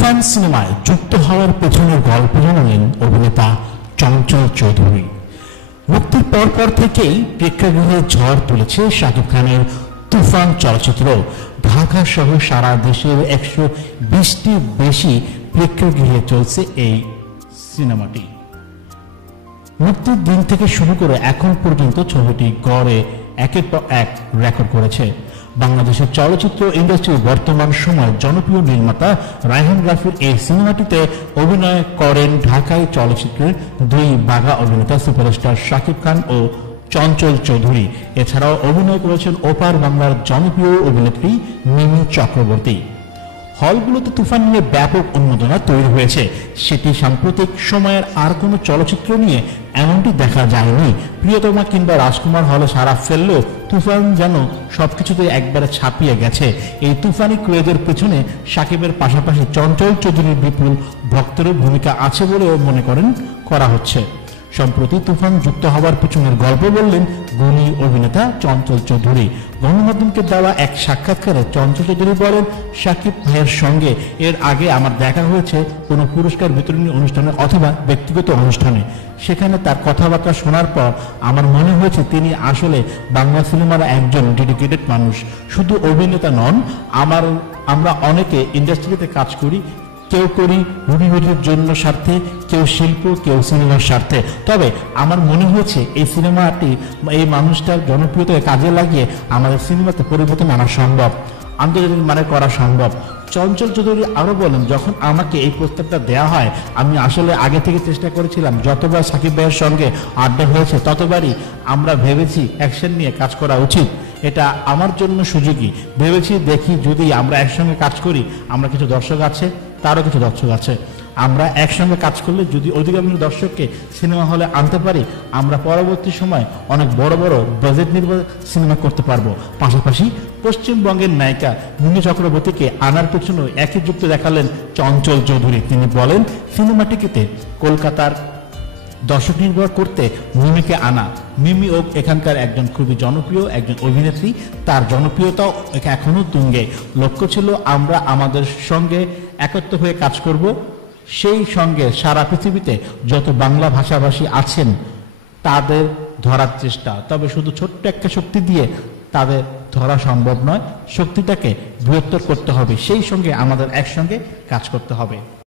তুফান সিনেমায় যুক্ত হওয়ার পেছনের গল্প জানালেন অভিনেতা চঞ্চল চৌধুরী। মুক্তির পরপর থেকেই প্রেক্ষাগৃহে ঝড় তুলেছে শাকিব খানের তুফান চলচ্চিত্র। ঢাকা সহ সারা দেশের 120টি বেশি প্রেক্ষাগৃহে চলছে এই সিনেমাটি। মুক্তির দিন থেকে শুরু করে এখন পর্যন্ত ছবিটি গড়ে একের পর এক রেকর্ড করেছে। বাংলাদেশের চলচ্চিত্র ইন্ডাস্ট্রির বর্তমান সময় জনপ্রিয় নির্মাতা রায়হান রাফির এই সিনেমাটিতে অভিনয় করেন ঢাকাই চলচ্চিত্রের দুই বাঘা অভিনেতা সুপারস্টার শাকিব খান ও চঞ্চল চৌধুরী। এছাড়াও অভিনয় করেছেন ওপার বাংলার জনপ্রিয় অভিনেত্রী মিমি চক্রবর্তী। হলগুলোতে তুফান নিয়ে ব্যাপক উন্মাদনা তৈরি হয়েছে। সেটি সাম্প্রতিক সময়ের আর কোনো চলচ্চিত্র নিয়ে এমনটি দেখা যায়নি। প্রিয়তমা কিংবা রাজকুমার হলে সারা ফেললেও তুফান যেন সবকিছুতে একবারে ছাপিয়ে গেছে। এই তুফানি ক্রেজের পেছনে শাকিবের পাশাপাশি চঞ্চল চৌধুরীর বিপুল ভক্তেরও ভূমিকা আছে বলেও মনে করা হচ্ছে। সম্প্রতি তুফান যুক্ত হওয়ার পেছনের গল্প বললেন গুণী অভিনেতা চঞ্চল চৌধুরী। গণমাধ্যমকে দেওয়া এক সাক্ষাৎকারে চঞ্চল চৌধুরী বলেন, শাকিব ভাইয়ের সঙ্গে এর আগে আমার দেখা হয়েছে কোনো পুরস্কার বিতরণী অনুষ্ঠানে অথবা ব্যক্তিগত অনুষ্ঠানে। সেখানে তার কথাবার্তা শোনার পর আমার মনে হয়েছে তিনি আসলে বাংলা সিনেমার একজন ডেডিকেটেড মানুষ। শুধু অভিনেতা নন, আমরা অনেকে ইন্ডাস্ট্রিতে কাজ করি, কেউ করি রুটির জন্য স্বার্থে, কেউ শিল্প, কেউ সিনেমার স্বার্থে। তবে আমার মনে হয়েছে এই সিনেমাটি এই মানুষটার জনপ্রিয়তাকে কাজে লাগিয়ে আমাদের সিনেমাতে পরিবর্তন আনা সম্ভব, আন্তর্জাতিক মানে করা সম্ভব। চঞ্চল চৌধুরী আরো বলেন, যখন আমাকে এই প্রস্তাবটা দেওয়া হয় আমি আসলে আগে থেকে চেষ্টা করেছিলাম। যতবার সাকিব ভাইয়ের সঙ্গে আড্ডা হয়েছে ততবারই আমরা ভেবেছি অ্যাকশন নিয়ে কাজ করা উচিত। এটা আমার জন্য সুযোগই। ভেবেছি দেখি যদি আমরা একসঙ্গে কাজ করি, আমরা কিছু দর্শক আছে, তারও কিছু দর্শক আছে, আমরা একসঙ্গে কাজ করলে যদি অধিকাংশ দর্শককে সিনেমা হলে আনতে পারি, আমরা পরবর্তী সময় অনেক বড় বড় বাজেট নির্ভর সিনেমা করতে পারবো। পাশাপাশি পশ্চিমবঙ্গের নায়িকা মিমি চক্রবর্তীকে আনার পেছনেও একই যুক্তি দেখালেন চঞ্চল চৌধুরী। তিনি বলেন, সিনেমাটিতে কলকাতার দর্শক নির্ভর করতে মিমিকে আনা। মিমি ও এখানকার একজন খুবই জনপ্রিয় একজন অভিনেত্রী, তার জনপ্রিয়তাও এখনো তুঙ্গে। লক্ষ্য ছিল আমরা আমাদের সঙ্গে একত্র হয়ে কাজ করব, সেই সঙ্গে সারা পৃথিবীতে যত বাংলা ভাষাভাষী আছেন তাদের ধরার চেষ্টা। তবে শুধু ছোট্ট একটা শক্তি দিয়ে তাদের ধরা সম্ভব নয়, শক্তিটাকে বৃহত্তর করতে হবে, সেই সঙ্গে আমাদের একসঙ্গে কাজ করতে হবে।